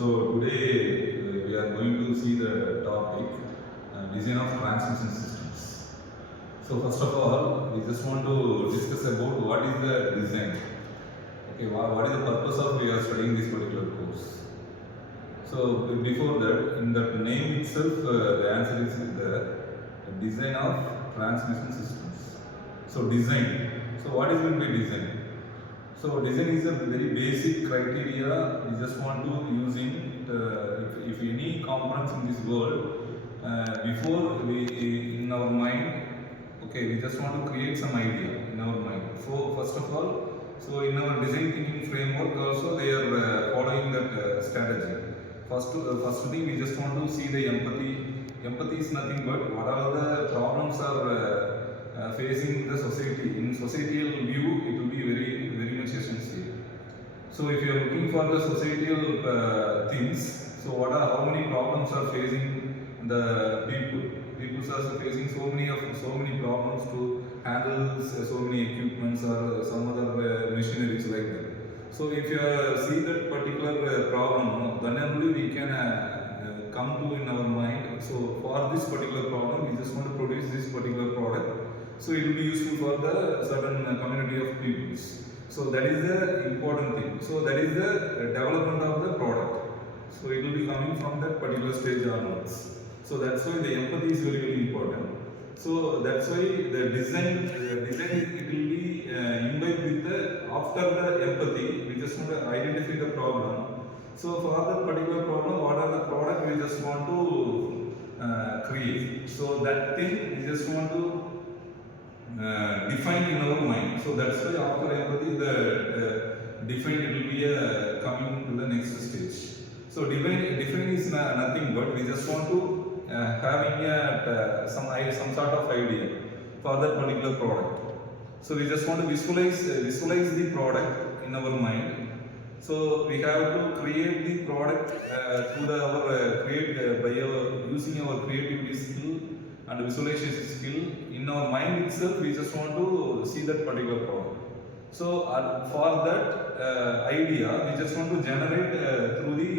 So today we are going to see the topic design of transmission systems. So first of all, we just want to discuss about what is the design. Okay, what is the purpose of we are studying this particular course. So before that, in the name itself, the answer is the design of transmission systems. So design. So what is meant by design? So design is a very basic criteria. We just want to using if any components in this world before we in our mind. Okay, we just want to create some idea in our mind. So first of all, so in our design thinking framework also they are following that strategy. First thing we just want to see the empathy. Empathy is nothing but what are the problems are facing the society. In societal view, it will be very much essential. So if you are looking for the societal things, so how many problems are facing the people? People are facing so many problems to handle so many equipments or some other machineries like that. So if you see that particular problem, then only we can come to in our mind. So for this particular problem, we just want to produce this particular product. So it will be useful for the certain community of peoples. So that is the important thing. So that is the development of the product. So it will be coming from that particular stage onwards. So that's why the empathy is very important. So that's why the design it will be imbibed with the after the empathy. We just want to identify the problem. So for that particular problem, what are the product we just want to create. So that thing we just want to define in our mind. So that's why after empathy, the define it will be coming to the next stage. So define is nothing but we just want to having some sort of idea for that particular product. So we just want to visualize the product in our mind. So we have to create the product through our using our creativity skill and visualization skill. In our mind itself, we just want to see that particular product. So for that idea, we just want to generate through the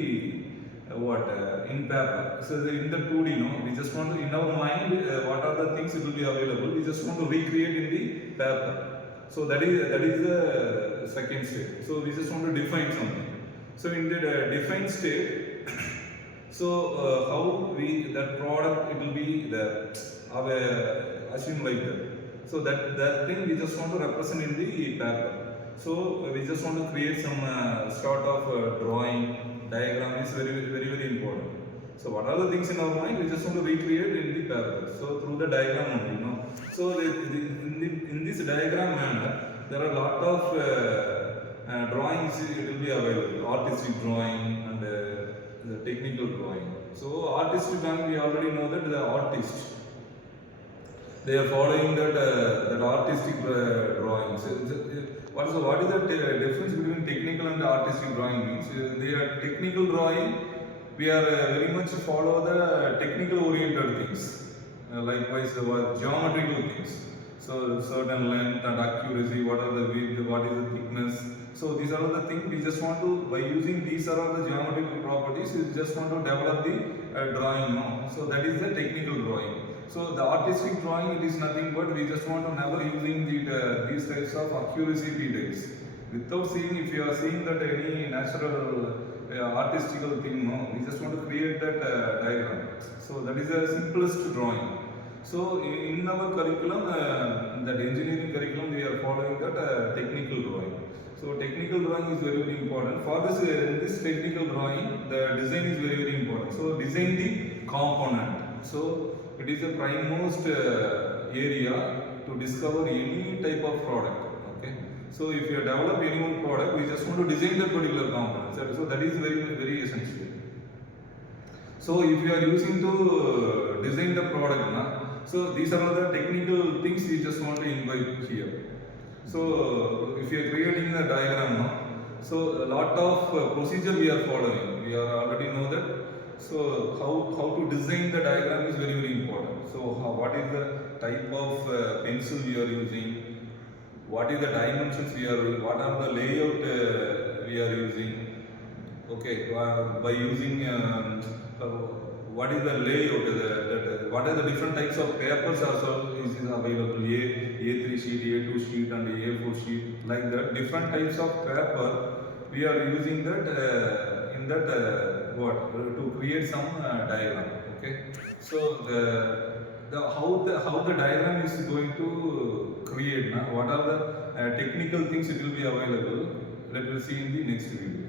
in paper. So in the 2D, we just want to in our mind what are the things it will be available. We just want to recreate in the paper. So that is the second state. So we just want to define something. So in the defined state, so how that product it will be the assume like that. So that thing we just want to represent in the paper. So we just want to create some sort of drawing. Diagram is very important. So what are the things in our mind? We just want to recreate in the paper. So through the diagram only, So in this diagram manner, there are a lot of drawings it will be available. Artistic drawing and the technical drawing. So artistic drawing, we already know that the artist, they are following that artistic drawings. What is the difference between technical and artistic drawing means? They are technical drawing. We are very much follow the technical oriented things. Likewise, geometrical things. So certain length and accuracy. What are the width? What is the thickness? So these are the things we just want to by using these are the geometrical properties. We just want to develop the drawing now. So that is the technical drawing. So the artistic drawing, it is nothing but we just want to never using these types of accuracy details. Without seeing, if you are seeing that any natural artistical thing, we just want to create that diagram. So that is the simplest drawing. So in our curriculum, that engineering curriculum, we are following that technical drawing. So technical drawing is very important. For this technical drawing, the design is very important. So design the component. So it is the primemost area to discover any type of product. Okay. So if you develop any one product, we just want to design that particular component. So that is very essential. So if you are using to design the product, so these are the technical things we just want to imbibe here. So if you are creating the diagram, so a lot of procedure we are following. We already know that. So how to design the diagram is very important. So what is the type of pencil we are using? What is the dimensions we are using? What are the layout we are using? Okay, by using uh, what is the layout, what are the different types of papers also is available, A3 sheet, A2 sheet and A4 sheet, like that, different types of paper, we are using that in that to create some diagram, okay. So how the diagram is going to create, what are the technical things it will be available, let us see in the next video.